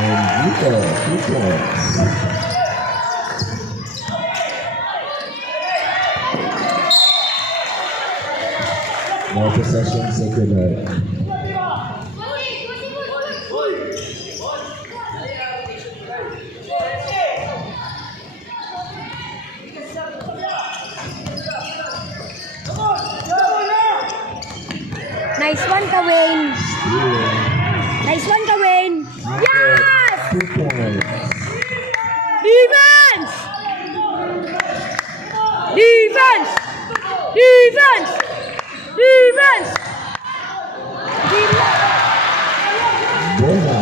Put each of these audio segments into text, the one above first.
And Vito, 2 points. More possession, Sacred Heart. Nice one, Kawin. Nice one, Kawin. Yes! 2 points. Defense! Defense! Defense! Defense! Bona,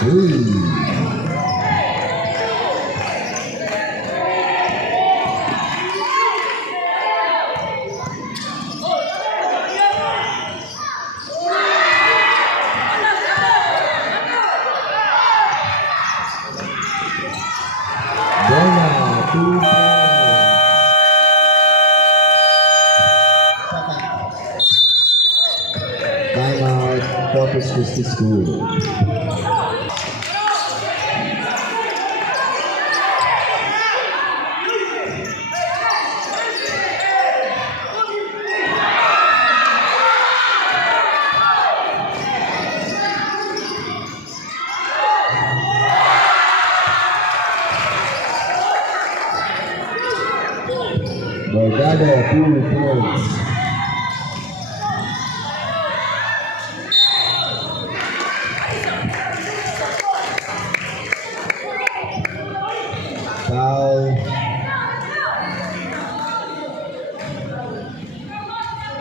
3. Bona, 2 points. Timeout, Corpus Christi School. Borgado, 2 points. Foul.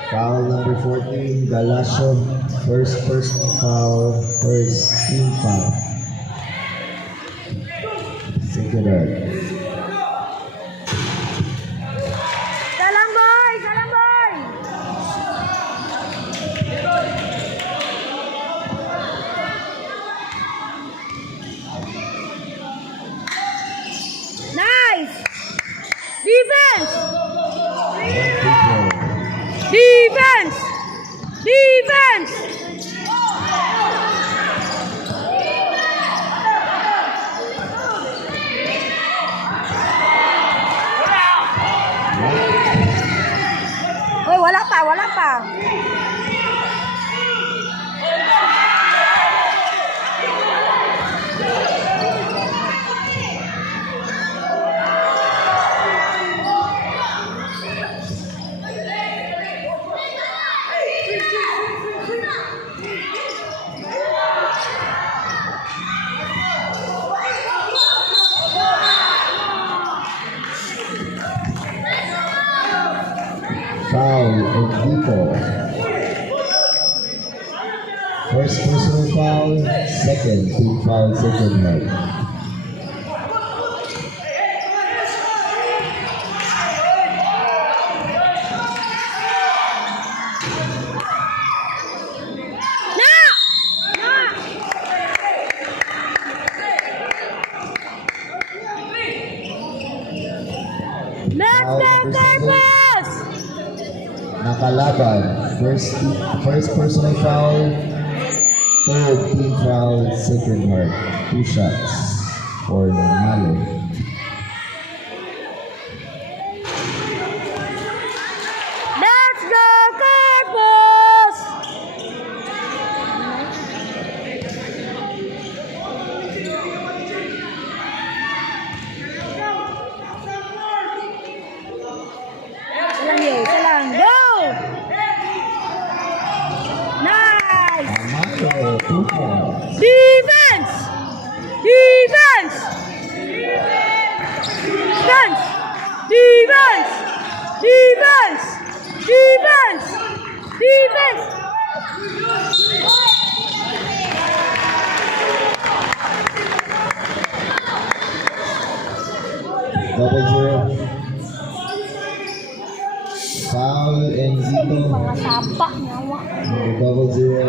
Foul number 14, Galasio. First personal foul, first team foul. Sacred Heart. Salam, boy! Salam, boy! Nice! Defense! Defense! Defense! Hoy, wala pa, wala pa. Foul, and Vito. First personal foul, second team foul, Sacred Heart. Let's go, Corpus! Nakalaban, first personal foul, third team foul, Sacred Heart. 2 shots for Nanalo. Let's go, Corpus! Salang yun, salang. Go! Nice! Amado, 2 points. Defense! Defense! Defense! Defense! Defense! Defense! Defense! Double 0. Foul and Vito. Mga sapa, nyawa. Double 0.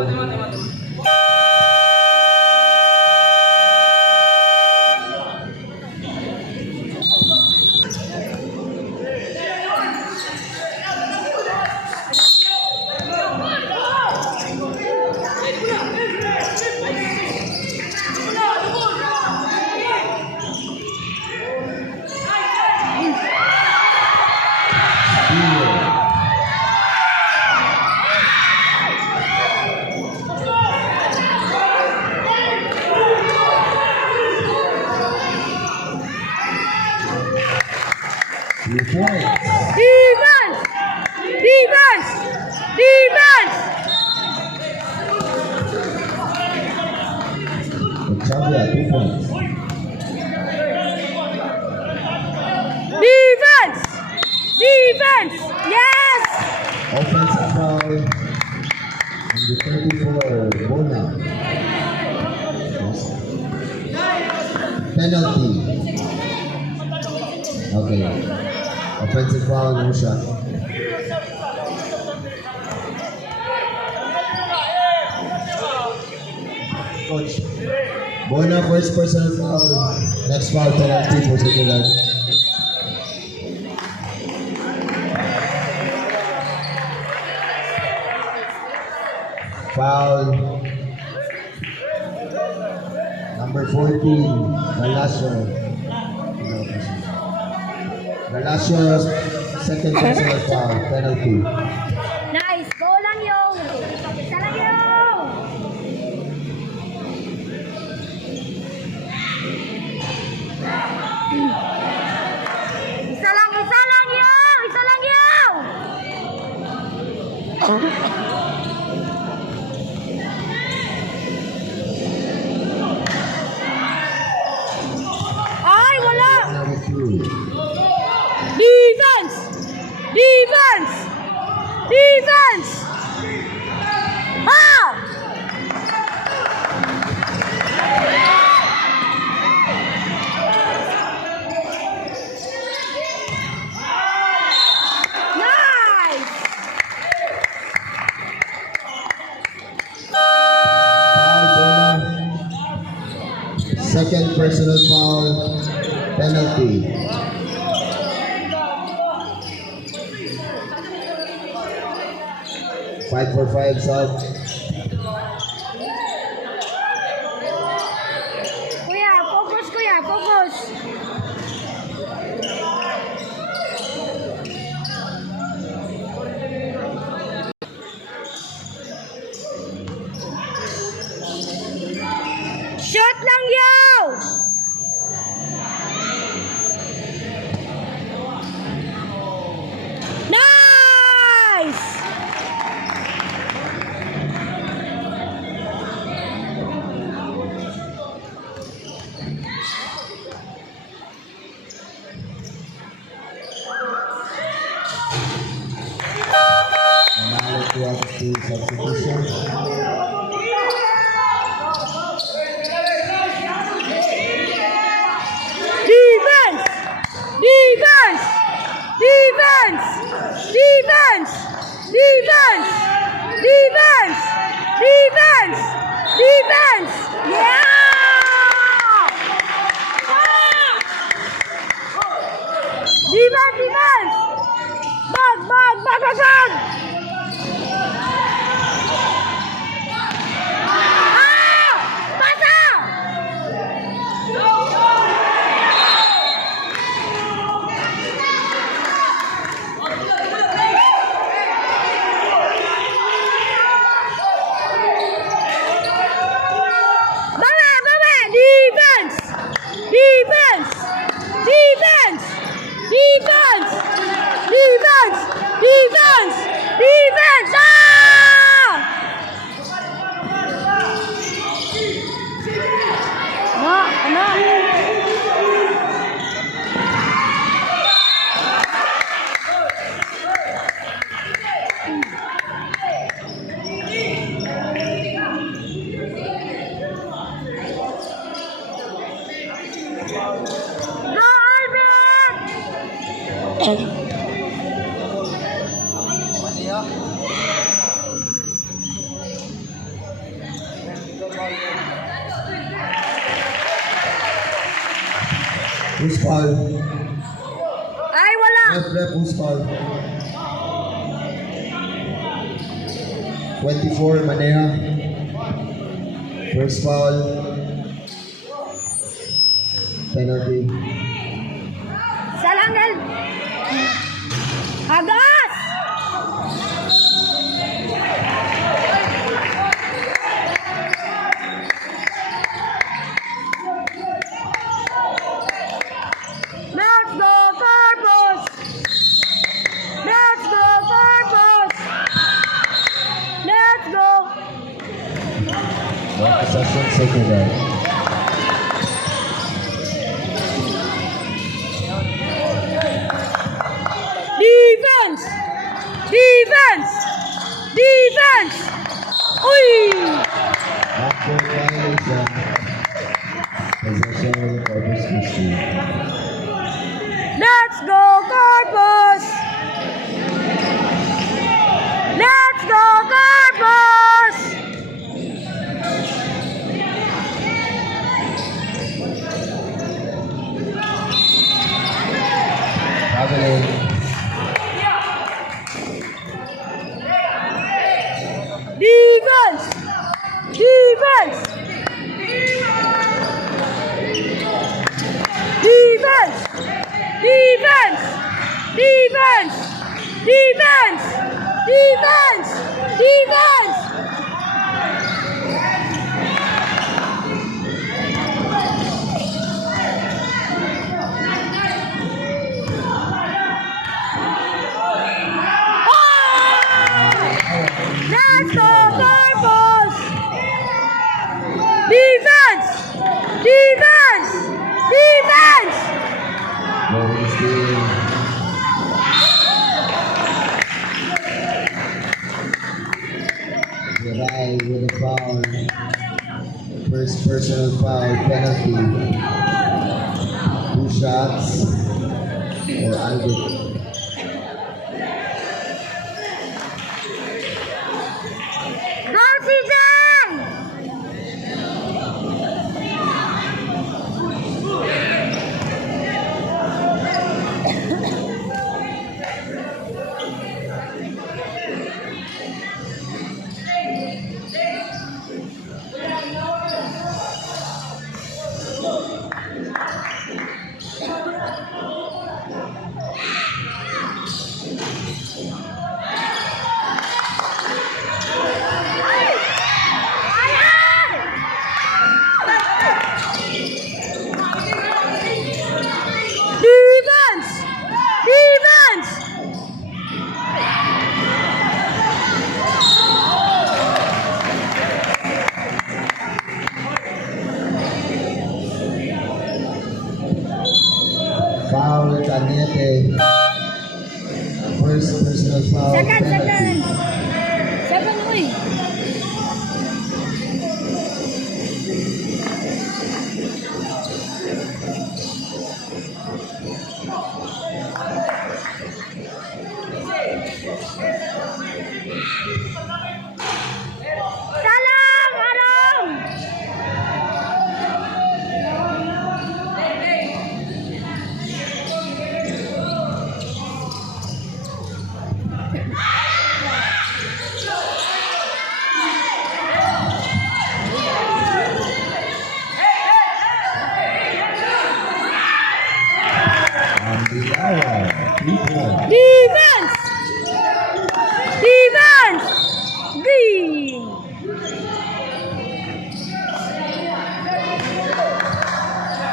2 points. Defense! Defense! Defense! Octavia, 2 points. Defense! Defense! Yes! Offensive foul. Number 34, Bona. Penalty. Okay. Offensive foul, no shot. Coach. Bona, first personal foul. Next foul, penalty for Secular. Foul. Number 14, Galasio. Galasio, second personal foul, penalty. Nice! Go lang yung! Isa lang yung! Isa lang yung! Isa lang yung! Ay, wala! Number 2. Defense! Defense! Defense! Ha! Nice! Foul, Bona. Second personal foul, penalty. Five for five, sub. Kuya, focus kuya, focus. Shot lang yaw! Nice! Nanalo 2 substitution. Defense! Defense! Defense! Defense! Defense! Defense! Defense! Defense! Yeah! Defense! Defense! Bag! Bag! Bag! Bag! Bag! Ah! Pasa! Bawa! Bawa! Defense! Defense! Defense! Defense! Defense! Defense! Defense! Ah! Ano? Go, Albert! Who's foul? Ay, wala! Ref, who's foul? 24, Manea. First foul. Penalty. Salangal! Agas! Let's go, Purpose! One possession, Sacred Heart. Defense! Defense! Defense! Uy! Backcourt violation. Possession, Corpus Christi. Let's go, Corpus! Let's go, Corpus! Traveling. Defense! Defense! Defense! Defense! Defense! Defense! Defense! Defense! Let's go, Corpus! Defense! Defense! Defense! Golden State. Rai with a foul. First personal foul penalty. 2 shots for Alvin. Go, Season! Defense! Defense! Foul Cañete. First personal foul Second, penalty. second. Second, uy. Salam! Alam! Andilawa, 3 points. Defense! Defense! Green!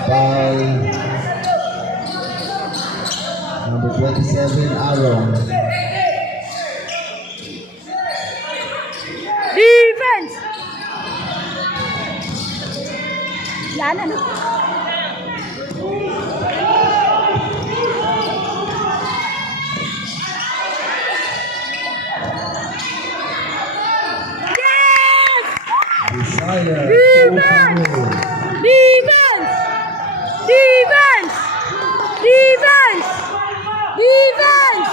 Foul. Number 27, Aaron. Defense! Yan ano? Yes! Desire, 2 Defense! points. Defense! Defense! Defense! Defense!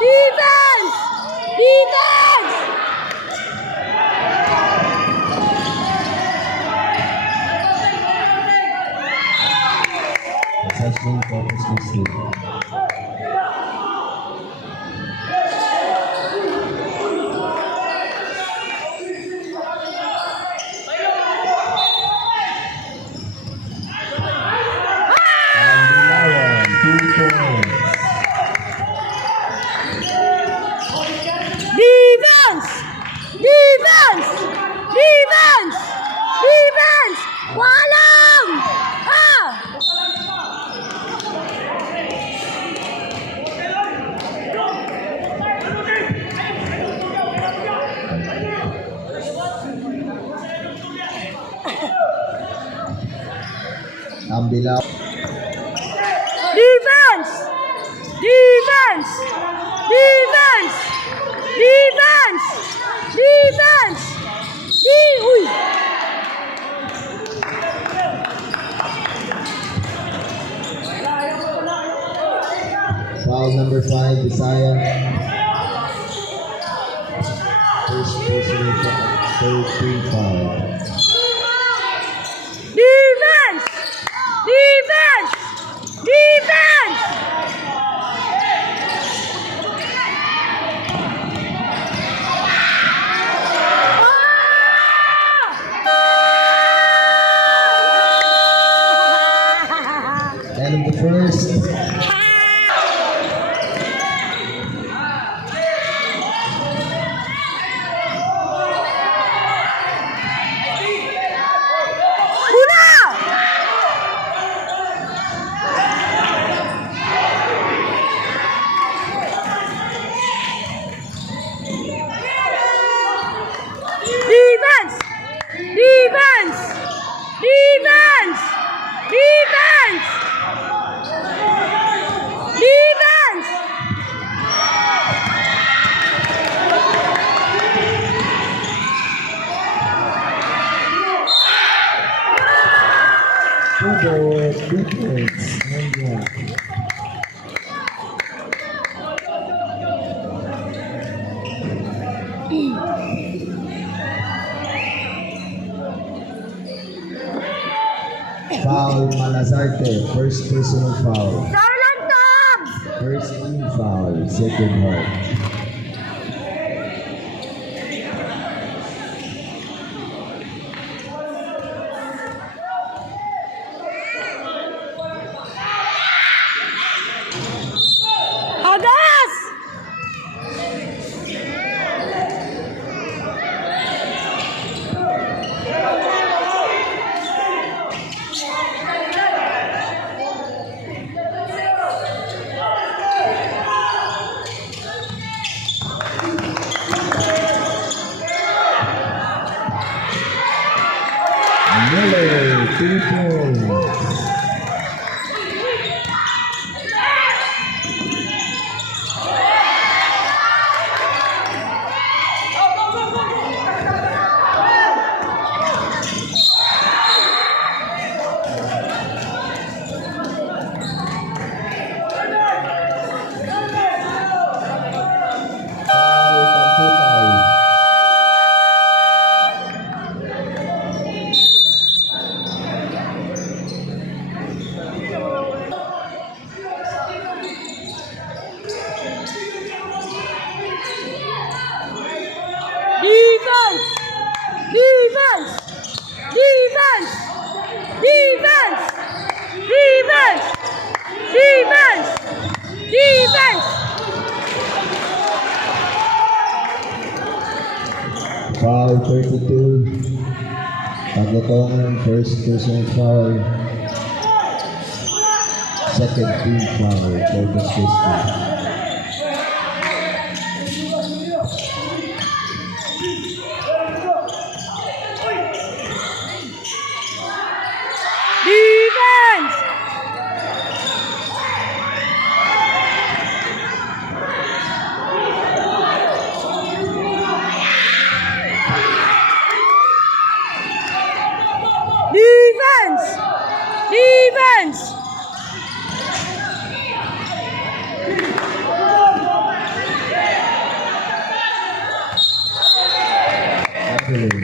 Defense! Defense! Possession, Corpus Christi. Andilawa, 2 points. Defense! Defense! Defense! Defense! Walang! Ah! Ambilao. Defense! Defense! Defense! Defense! Defense! Uy! Foul number 5, Bisaya. First personal foul. Third team foul. Defense! Defense! Defense! End of the first. Una! Defense! Defense! Defense! Defense! Defense! Two defense. And yeah. Foul Malazarte. First personal foul. Darlan Tabs! First team foul. Second half. Hagas! Miller. 2 points. Foul Tampukay. Defense! Defense! Defense! Defense! Defense! Defense! Defense! Foul 32. Paglatongan, first personal foul. Second team foul. Corpus Christi. Defense! Defense! Defense! Evelyn.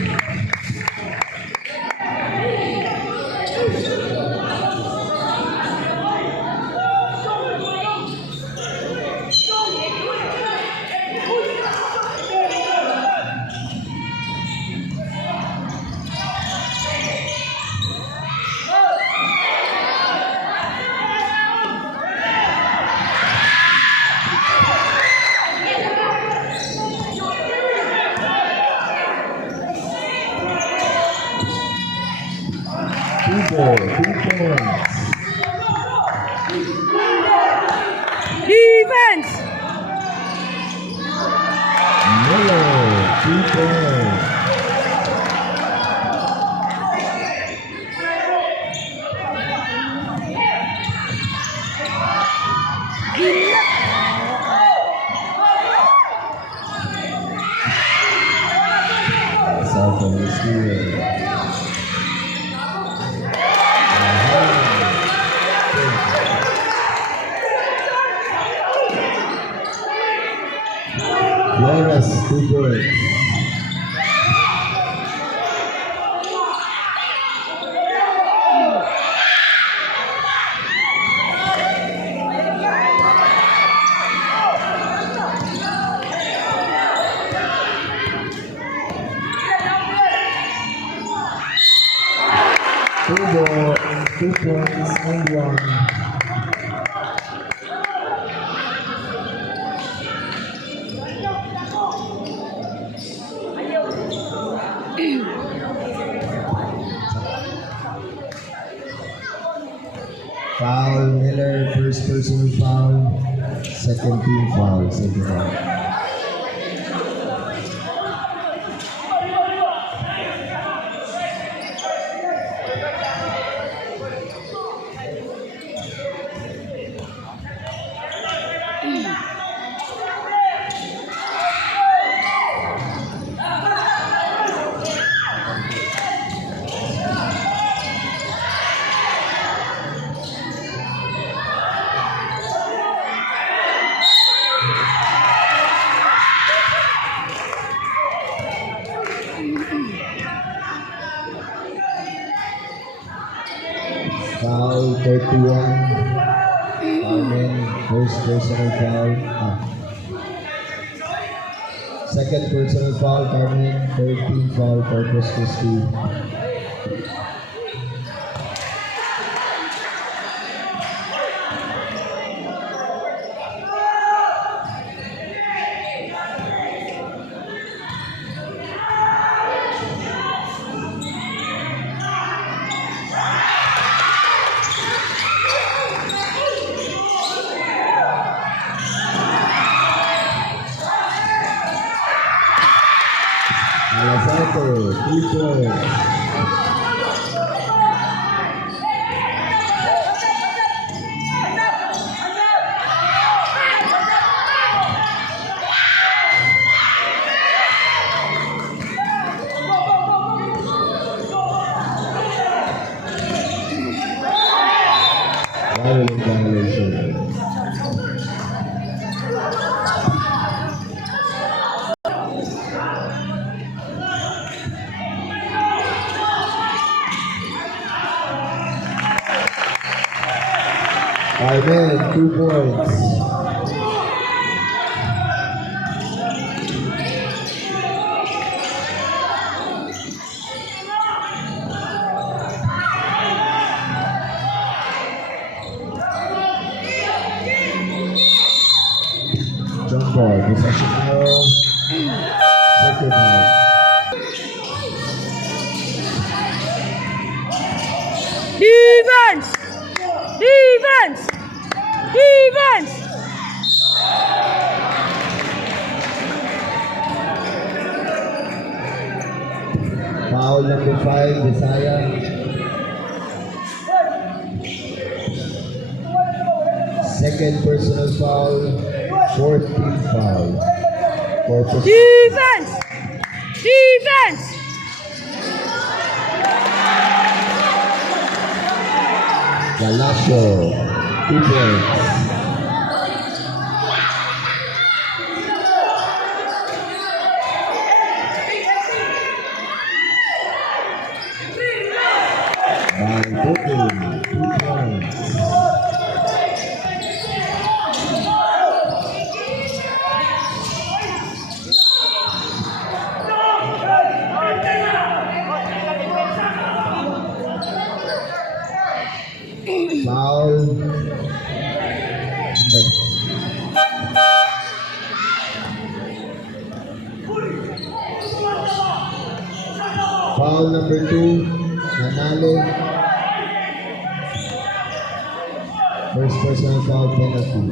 Two points. Defense! Miller. 2 points. clear. Flores, 2 points. Two points and one. Foul, Miller, first personal foul. Second team foul, second round. Foul 31. Carmen, first personal foul. Second personal foul, Carmen. Third team foul, Corpus Christi. Alasante, 3 points. Violation. Carmen, 2 points. Jump ball, possession arrow. Second half. Defense! Defense! Defense! Foul number 5, Visaya. Second personal foul, fourth team foul. Corpus. Defense! Defense! Galacio, 2 points. By Brooklyn, 2 points. Foul. Foul number 2, Nanalo. First personal foul penalty.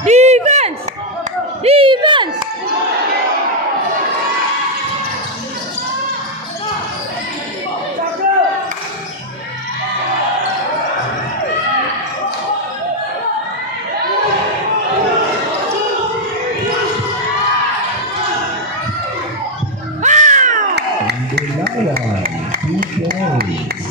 Defense! Defense! Bulawan, 2 points.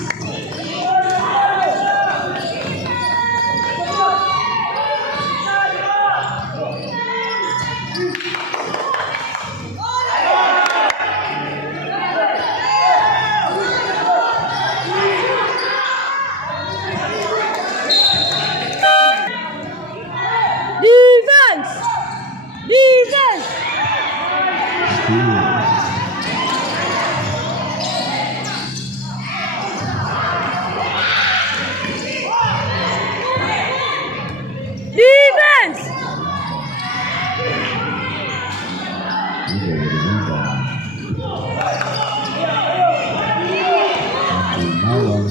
Defense! Defense! Steal. Defense! Either with the rebound. And Bulawan.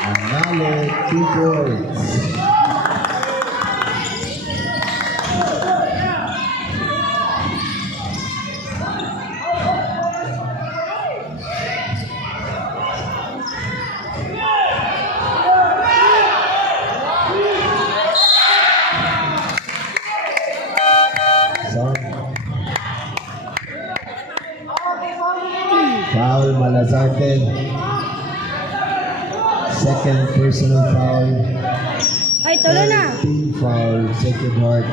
Another 2 points. Foul Malazarte. Second personal foul. Ay, tulo na. Team foul, Sacred Heart.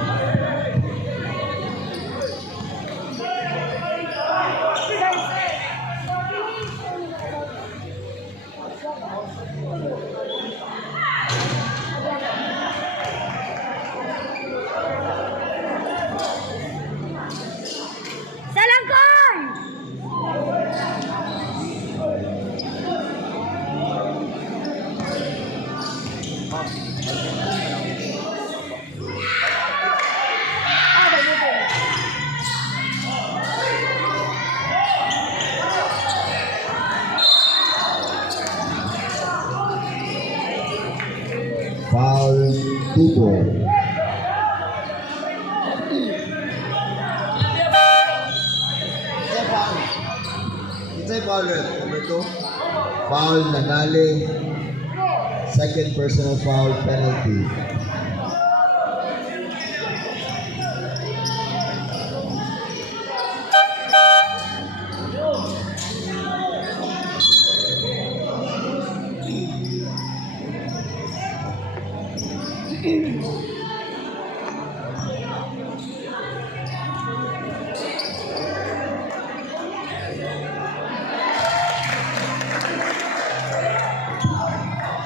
Salangkon! Foul, Tubo. Foul, number 2. Foul, Nanale. Second personal foul, penalty.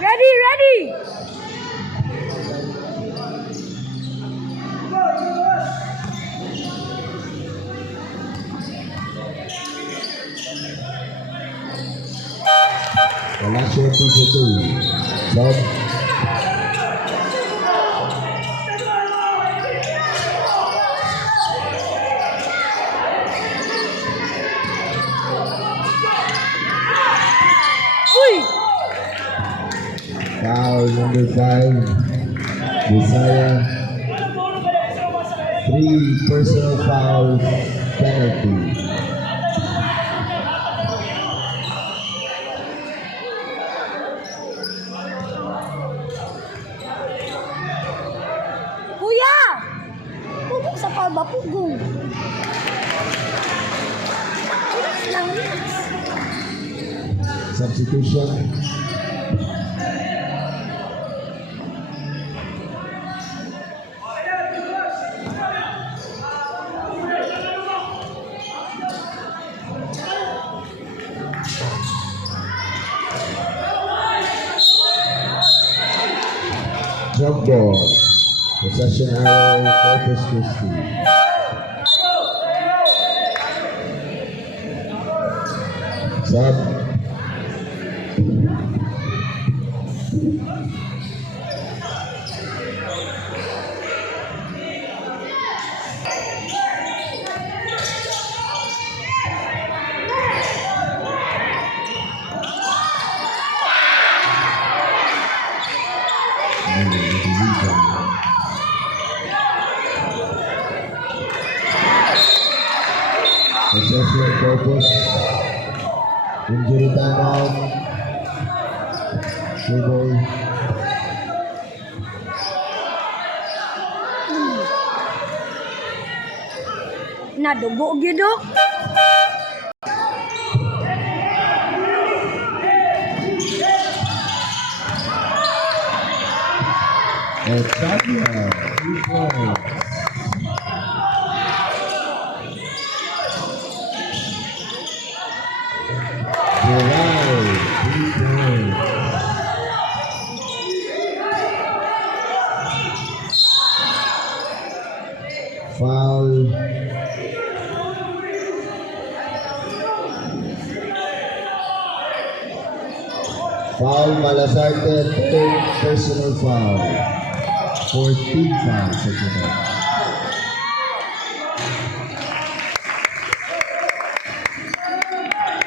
Ready, ready! Wala siya 2-2. Sub. Uy! Foul number 5. Bisaya. 3 personal fouls, penalty. Kuya! Pugong sa palba, pugong. Relax lang, relax. Substitution. Jump ball. Possession arrow, Corpus Christi. Sub. Wrestling purpose. Injury timeout. Table. Nadugo gitu. Octavia, 2 points. July, 3 points. Foul. Foul Malasarte, third personal foul. 14 fouls sa tonight.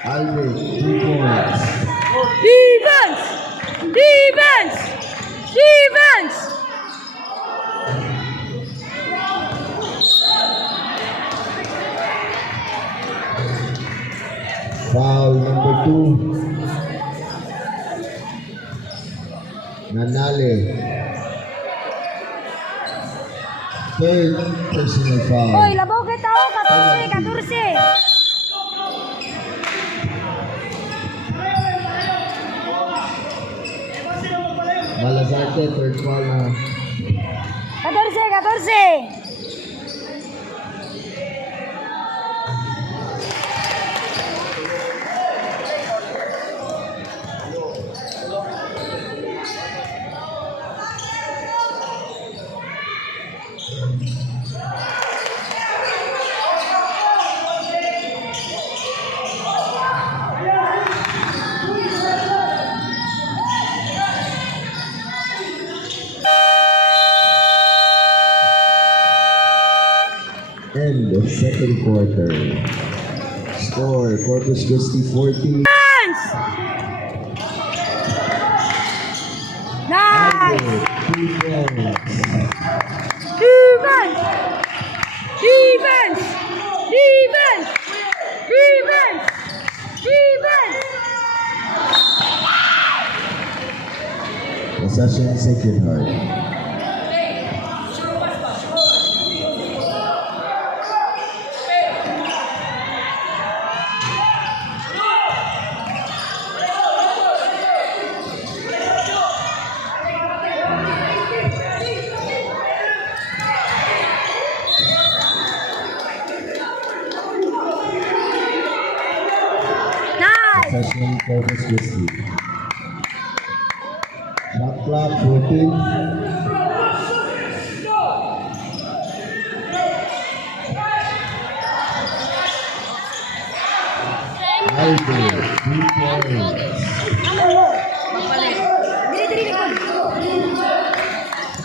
Albert, 2 points. Defense! Defense! Defense! Foul number 2. Nanale. Third personal foul. Hoy, labaw kita oh, 14, 14. Malasarte, third foul na. 14, 14. End of second quarter. Score, Corpus Christi 14. Defense! Nice! Albert, 2 points. Defense! Defense! Defense! Defense! Defense! Possession, Sacred Heart. Nice! Possession, Corpus Christi. Shot clock, 14. Albert, 2 points.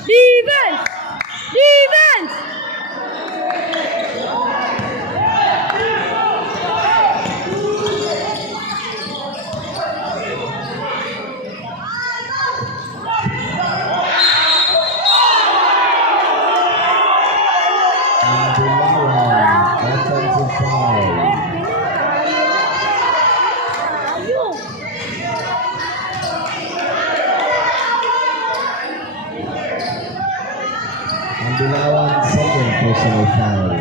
Defense! Defense! And Dilawan, offensive foul. Ayun! And Dilawan, second personal foul.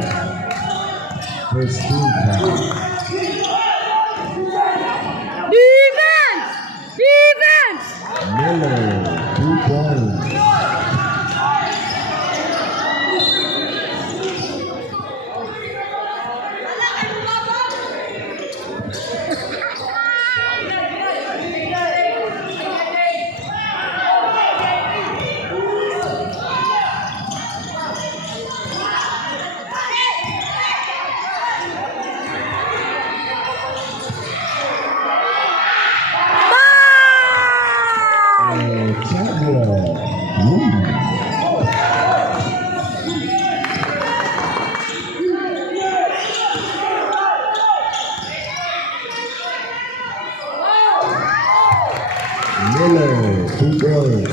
First team foul. Defense! Defense! Miller, 2 points. Chandler. Miller, 2 points.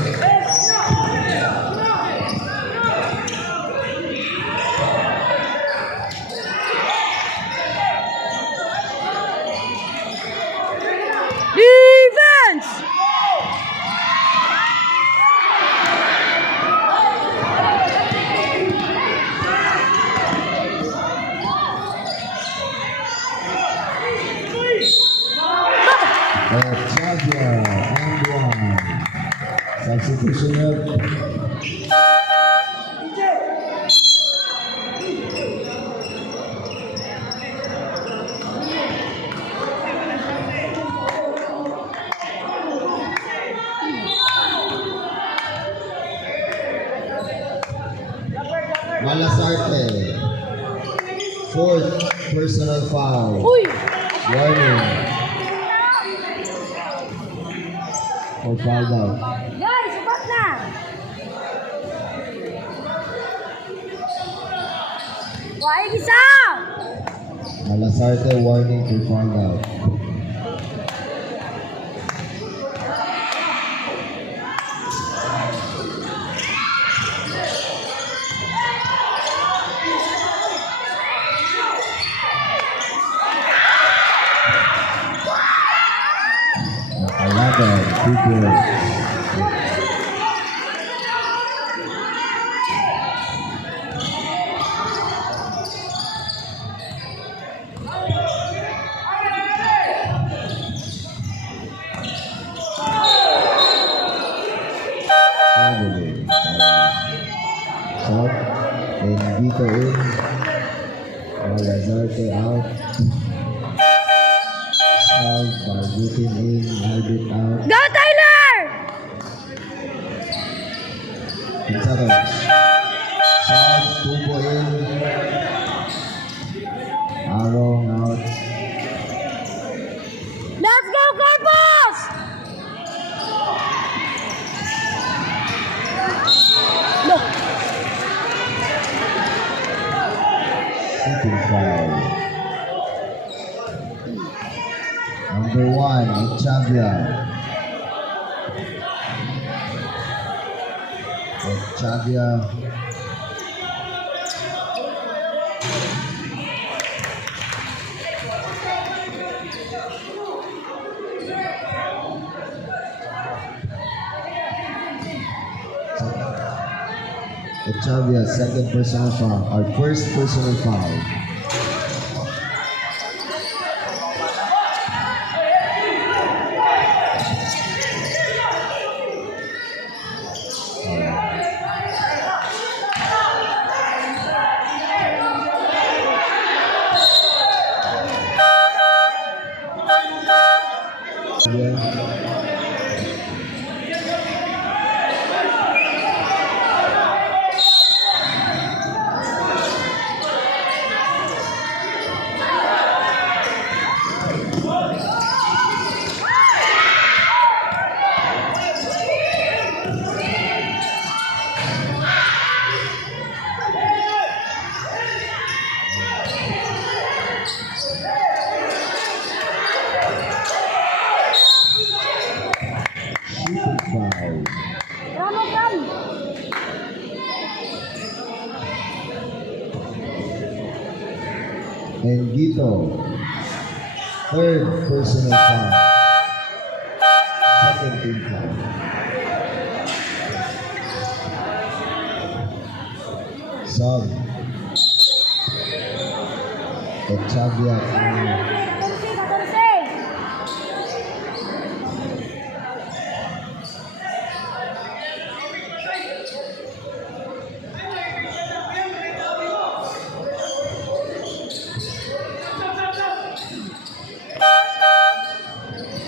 Xavier and one. Substitution up. Malasarte. Fourth personal foul. Uy! Warning. Or foul daw. Guys, sapat na! Why isa? Malasarte warning for foul daw. Alaga, two goals. Shot, and Vito in. Malasarte out. Out by Butin in, Albert out. Go, Tyler! Gonzalez. Shot, Tubo in. Arong out. Let's go, Corpus! No. Shooting foul. Number one, Xavier. Xavier. Xavier, second personal foul. Our first personal foul. Shooting foul. Ramo, come! And Gito, third personal foul. Second team foul. Sub. Xavier. 14.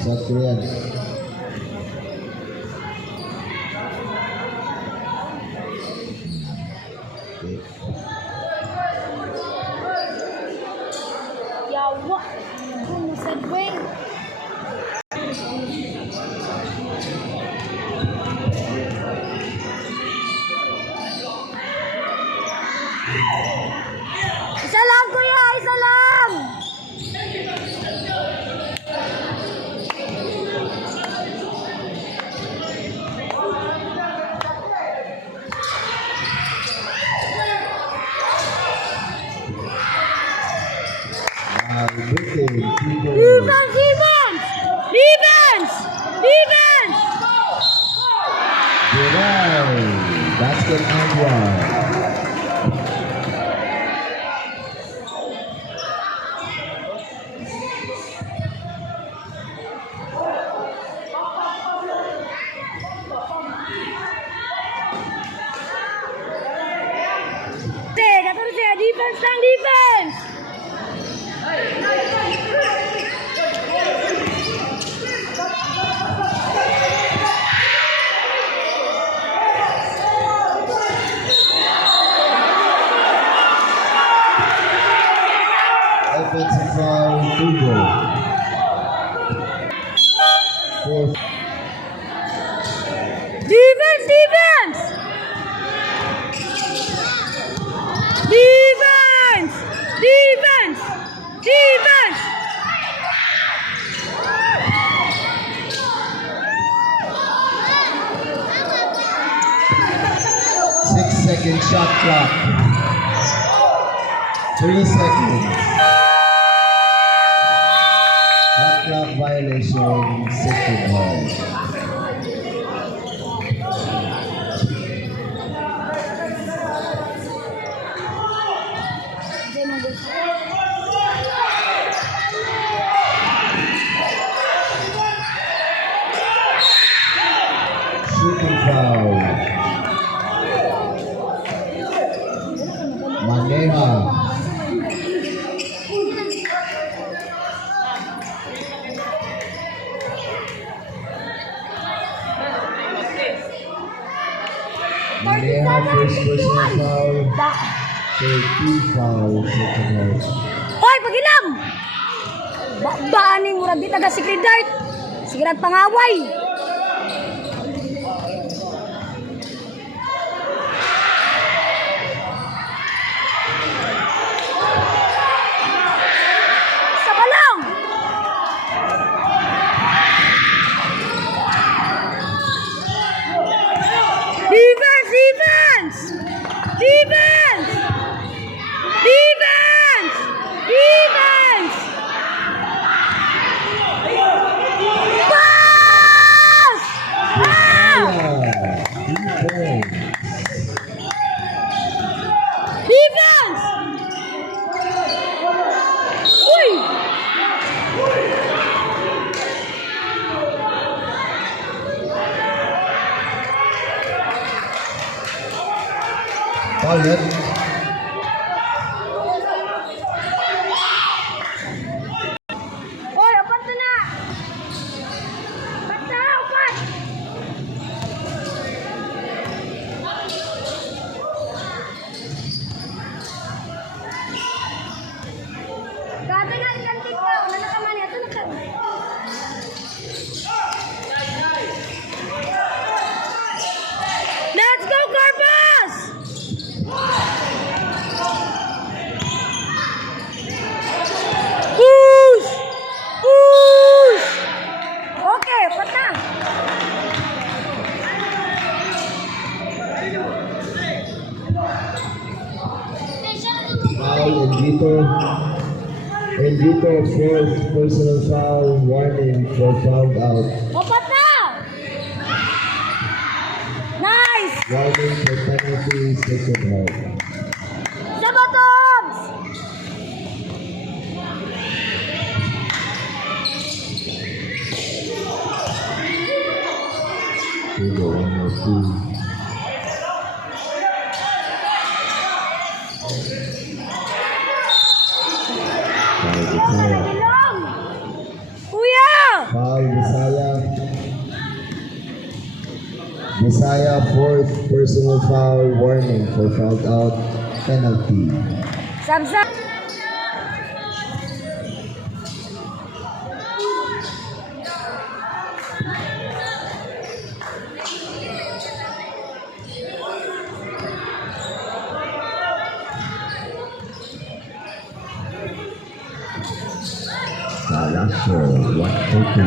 South Korean. Okay. Yawa! Bumusagwing! Isa lang, kuya! Isa lang! Butin, Tito. Defense! Defense! Defense! Defense! Dural. Basket and one. offensive foul, 2 goal. Fourth, Defense! Defense! Defense! Defense! Defense! 6-second shot clock. 3 seconds. Shot clock violation, second ball. Shooting foul. Maneha. Maneha, first personal foul. Third team foul, second half. Hoy, pagilam! Baaning murag di taga Secret Dart. Sigirat pangaway. Sa balong! Defense! Defense! Defense! Defense! Defense! Pass! Defense. Defense! Uy! Foul yet? Hoy, apat na! Apat na! Apat! Gata nga, ikantik ka. Wala na ka man. Ito na ka. Let's go, Corpus! Push! Push! Okay, patang. Foul, Envito, fourth personal foul, warning for fouled out. Apat na! Nice! Warning for penalty, second half. Sabotobs! Here we go, 1 more, 2. Foul, Bisaya. Long! Kuya! Foul, Bisaya. Bisaya, fourth personal foul, warning for fouled out, penalty. Sabsa! Galasio, 1-2.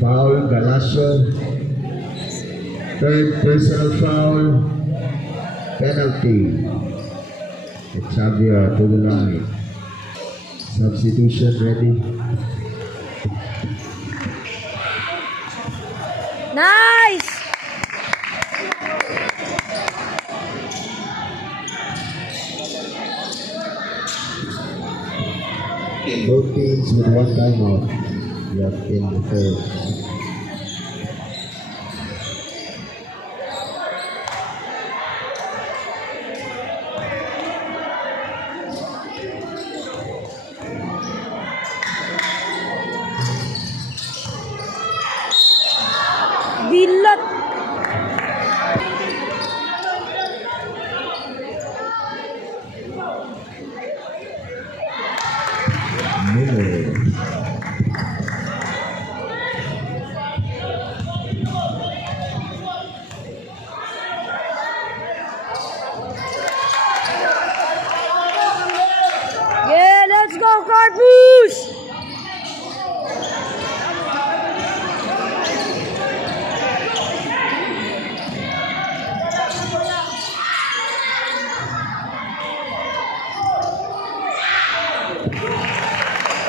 Foul, Galasio. Third personal foul, penalty. Xavier to the line. Substitution ready. Nice! Both teams with one timeout left in the third.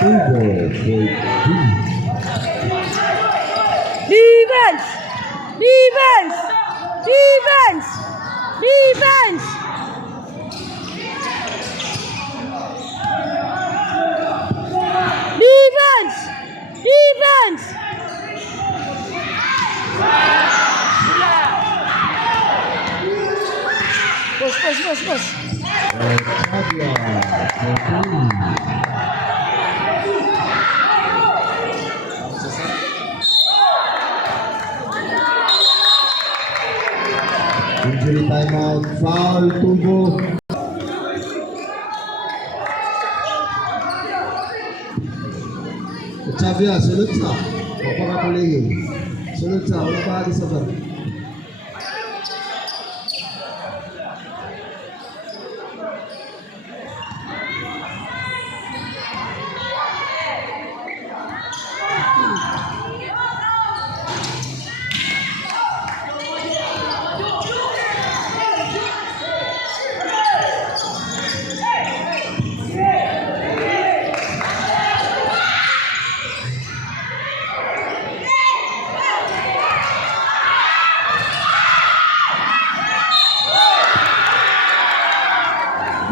Tubo for 3. Defense! Defense! Defense! Defense! Defense! Defense! Push. Chavia for 3. Injury timeout, foul, Tubo. Chavia, sunod sa. Papakapuligin. Sunod sa, wala pa sa ba?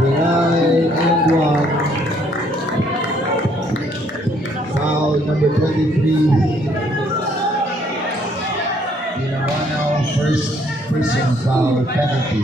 Denied and 1. Foul number 23. Dinawano, first person foul penalty.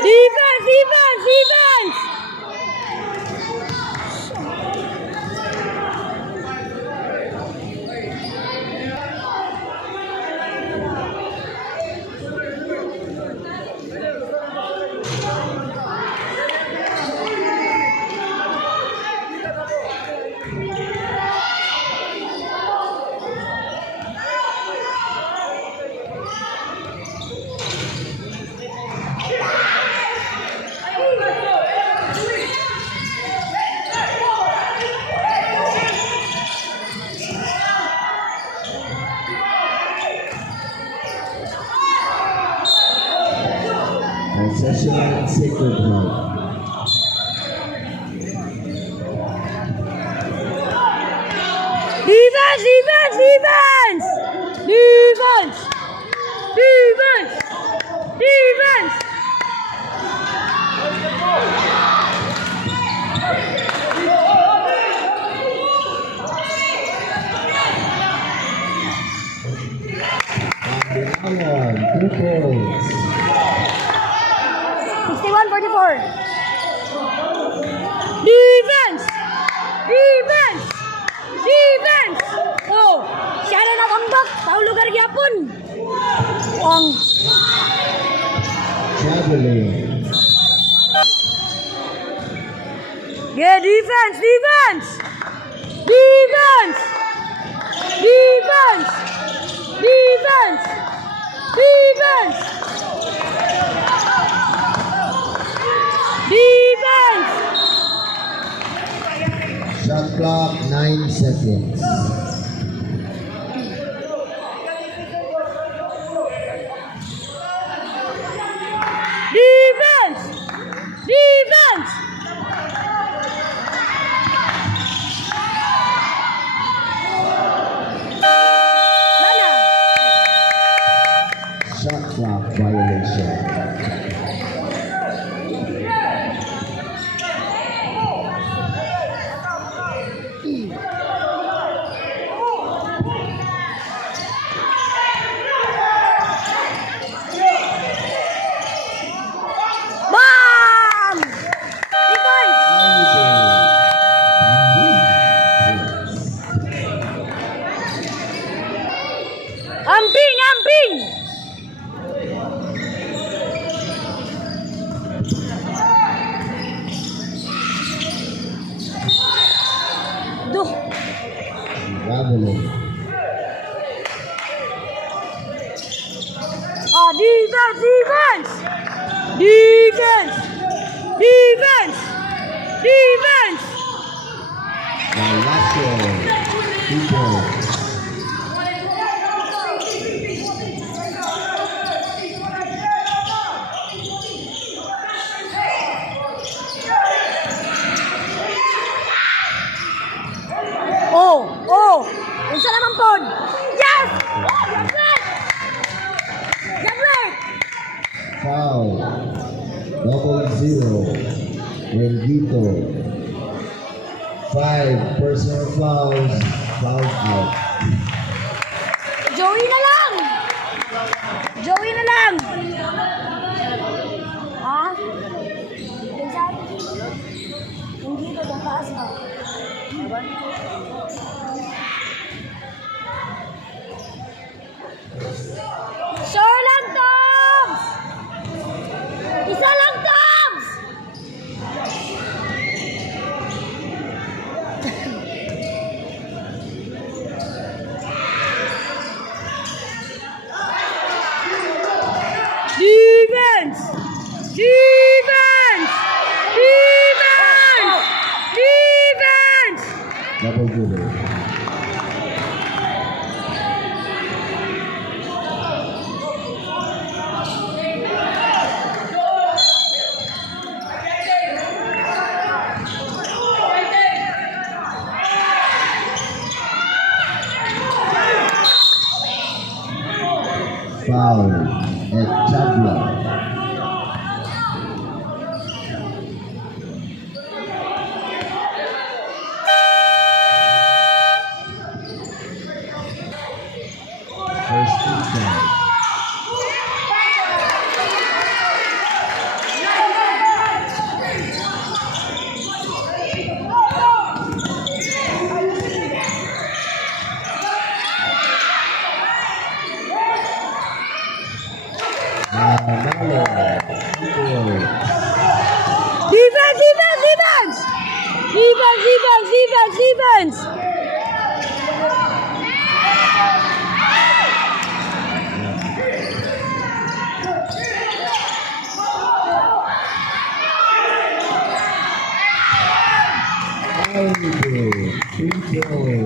Defense! Possession and Sacred Heart. Defense! Iron, 2 points. 61-44. Defense! Oh, siya na nakambak. Tao lugar gyapon. Ang Traveling. yeah, defense! Shot clock, 9 seconds. Defense! Lana! Shot clock violation. Ba! Amping! Amping! Duh! Traveling. Ah, defense! Defense! Defense! Defense! Defense! Galacio. 2 points. Oh! Oh! Unsa naman pod? Yes! Jaglet! Jaglet! Foul. 0-0. Renguito. 5 personal fouls. Foul out. Joey na lang! Joey na lang! Ha? Hindi ko yung taas mo. Sure lang, Toms! Isa lang, Toms! Defense! Defense! Defense! Defense! Double dribble. Foul. At Chabla. First inside. Malo. 2 points. Defense! Defense! Defense! Defense! Defense! Defense! Defense! Aldo. 3 points.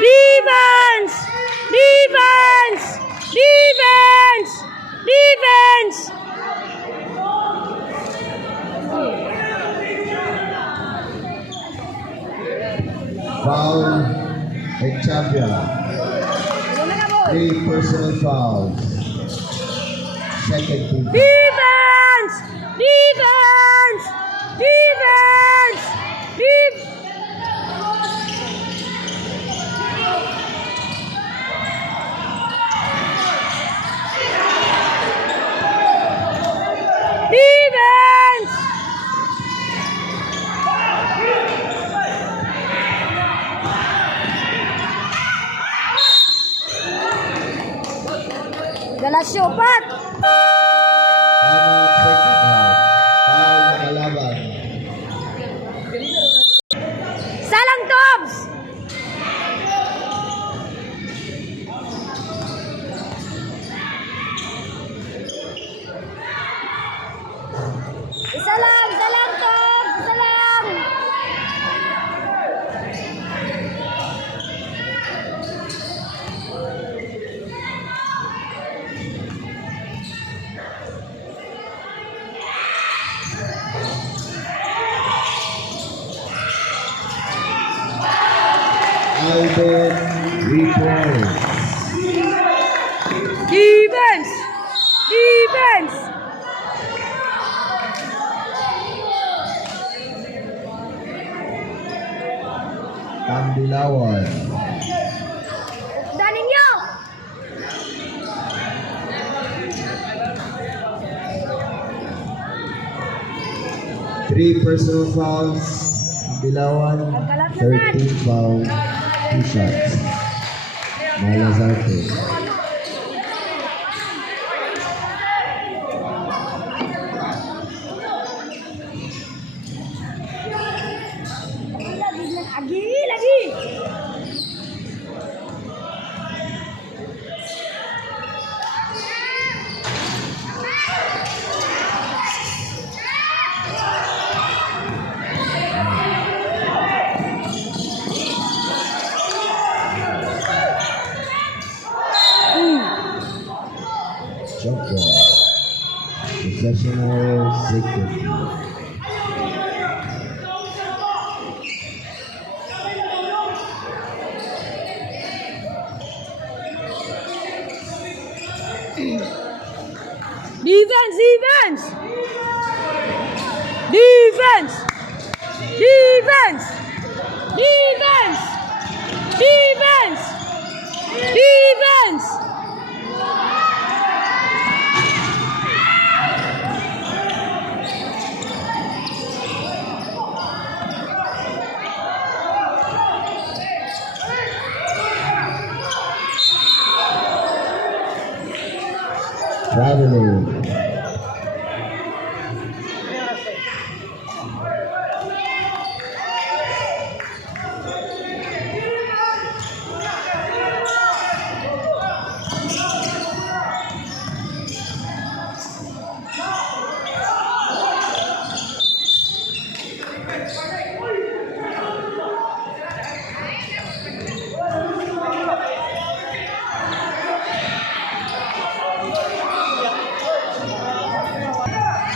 Defense! Defense! Defense! Defense! Foul. At Chabla. 3 personal fouls. Second team. Defense! Defense! Defense! Defense! Galasyo, pat! Ano second half? Foul na kalaban. Salang Toms! Isa lang Toms! Isa lang! Alden. 3 points. Defense! Defense! Tambilawan. Danin nyo! 3 personal fouls. Tambilawan. 13 fouls. 2 shots. Malazarte. Lagi, lagi. Jump ball. Possessional Sacred. Defense, defense. Defense. Defense. Defense. Defense. Defense. Traveler.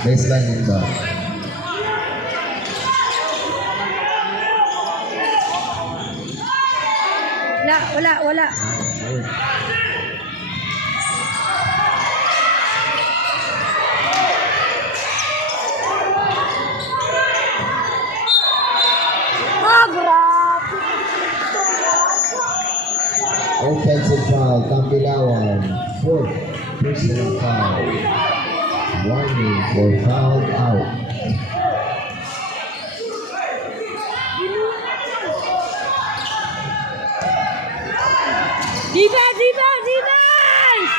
Baseline inbound. Wala. Ah, grabe. Offensive foul, Tampilawan. 4th personal foul. Warning for foul out. Defense, defense, defense!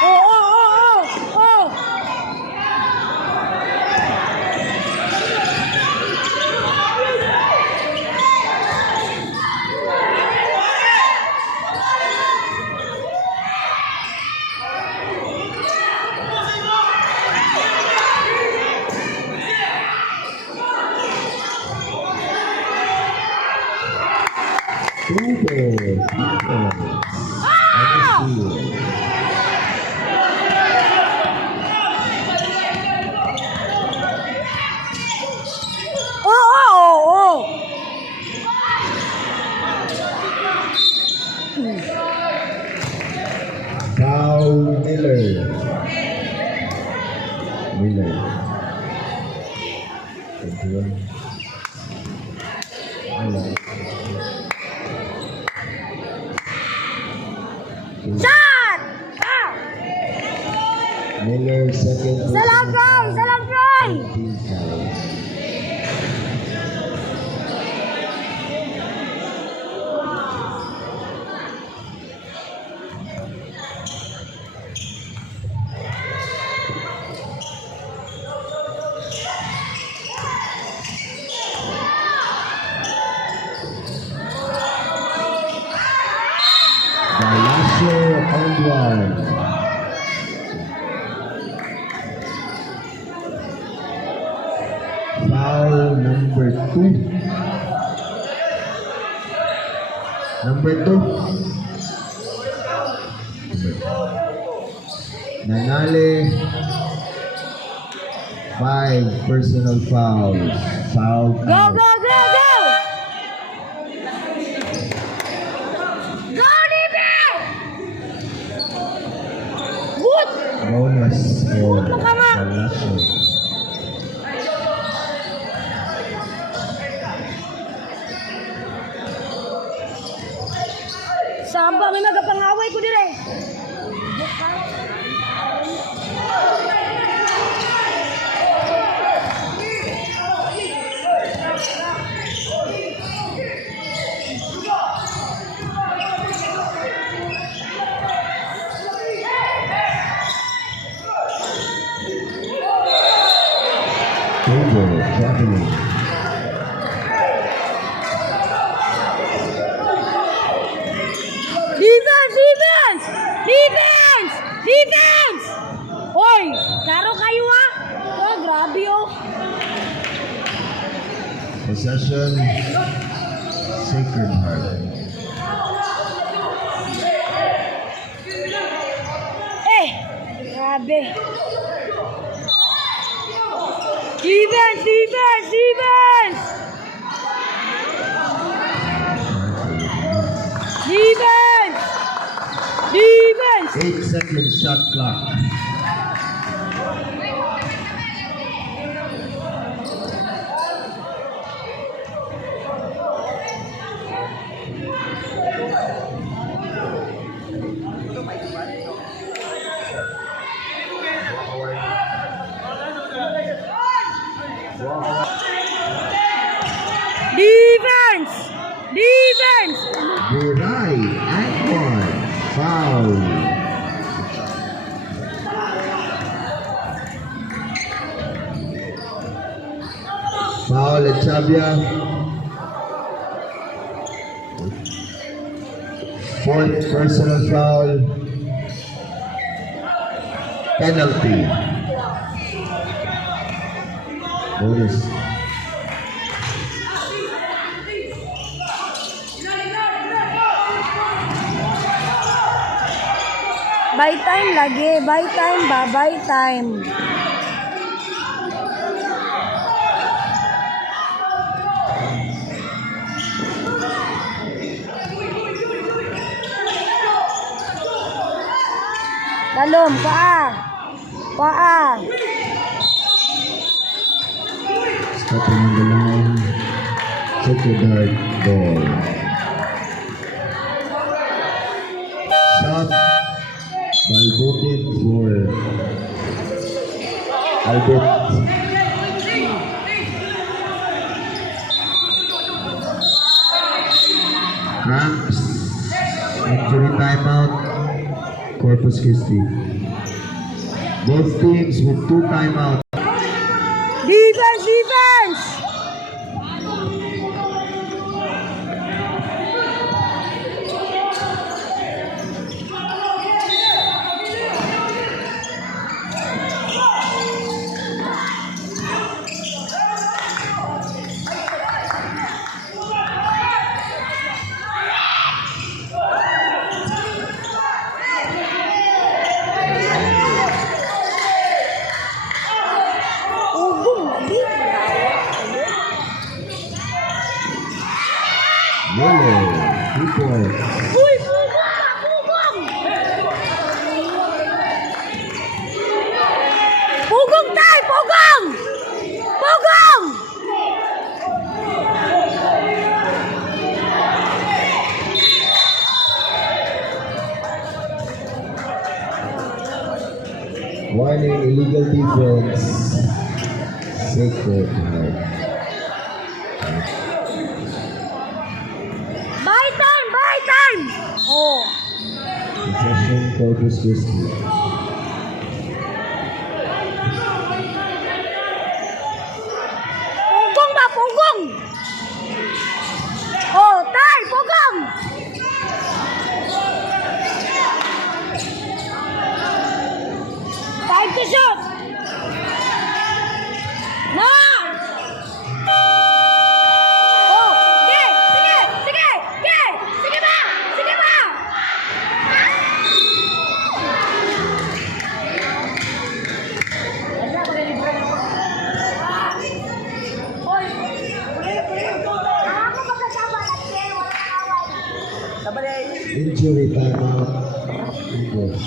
Oh! Defense. Understood. Oh! Foul Miller. Miller. 21. Miller. Shot! Ah! Miller second. Salam, Troy! Salam, Troy! 19 fouls. Galasio Ondwan. Foul number 2. Number 2. Nanale. 5 personal fouls. Foul Go, out. go, go, go! Go, defense! Good! Bonus for Huwag mo ka nga. Galasio. Samba, may magapangaway ko dire. Table traveling. Defense! Defense! Defense! Defense! Hoy! Klaro kayo ah! Oh, grabe oh. Possession. Sacred Heart. Grabe. Defense! Defense! Defense! Defense! Defense! 8-second shot clock. Defense! Defense! Buray and one. Foul. Foul at Chavia. Fourth personal foul. Penalty. Bonus. Buy time lagi. Buy time ba? Buy time. Talom, paa. Paa. Stepping on the line. Sacred Heart ball. Shot. Balboted for Albert. Cramps. Injury timeout. Corpus Christi. Both teams with 2 timeouts. Defense! Defense! Yellow. 2 points. Uy! Pugong pa! Pugong! Pugong tayo! Pugong! Pugong! Warning, illegal defense. Sacred Heart. Buy time! Buy time! Oh. Possession Corpus Christi. Pugong ba? Pugong! Oh, tay! Pugong! Time to shoot! Na! Oh, sige! Sige! Sige! Sige! Sige ba? Sige ba? Injury timeout. English.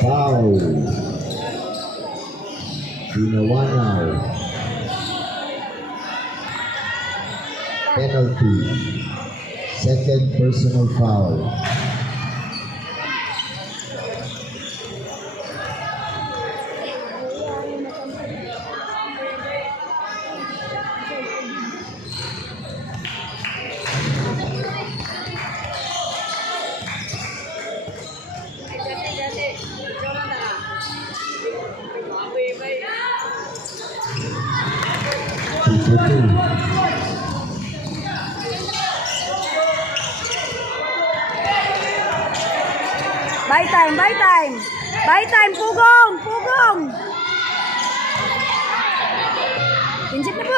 Foul. Binawanaw. Penalty. Second personal foul. 2-2. Buy time, buy time. Buy time, pugong, pugong. Pinsit na po.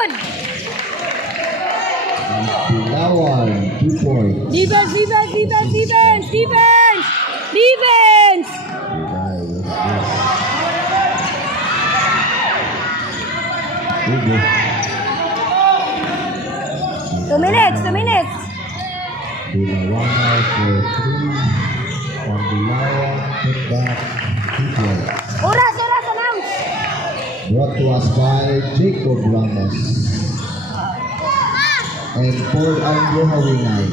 Pinawan, 2 points. Defense, defense, defense, defense, defense. Defense. Pinay, what is this? Ugo. 2 minutes, 2 minutes. Pinawan out for 3. Pambilawan, put back, 2 points. Oras, oras, announce. Brought to us by Jacob Ramos. And Paul Andrew Hawinay.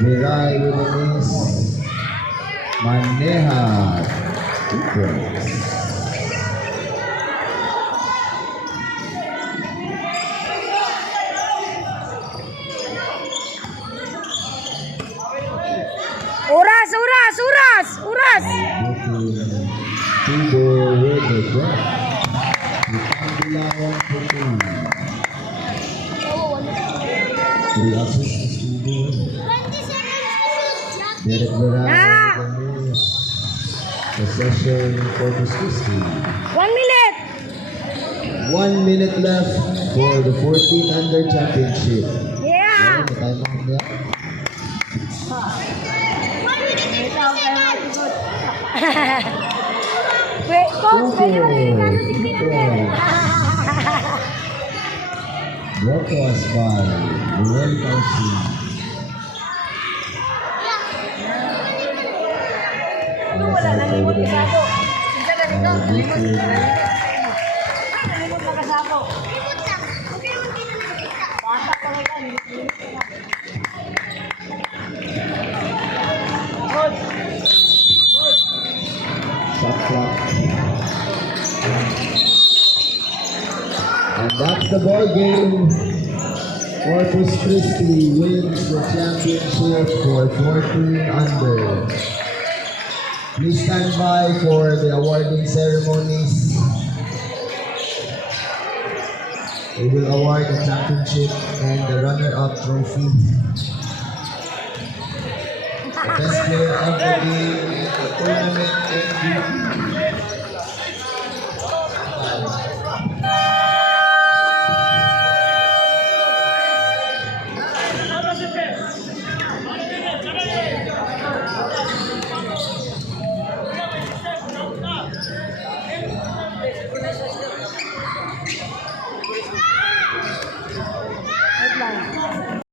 Viray with the miss. Maneha. 2 points. Oras, oras, oras, oras. Tubo with the drop. Pambilawan for 2. 3 assists to Tubo. Derek Viray with the miss. Possession for Christie. 1 minute. 1 minute left for the 14 under championship. Yeah. Ano tayo mga Wait, coach, pwede mo rin yung 60 natin. Brought to us by Noel Carson. Wala na limot na kasako. Isa na dito, limot. Limot na kasako. Bata pa rin yan, limot na. Coach. Shot clock. And that's the ball game. Corpus Christi wins the championship for 14 under. Please stand by for the awarding ceremonies. We will award the championship and the runner-up trophy. The best player of the game in the tournament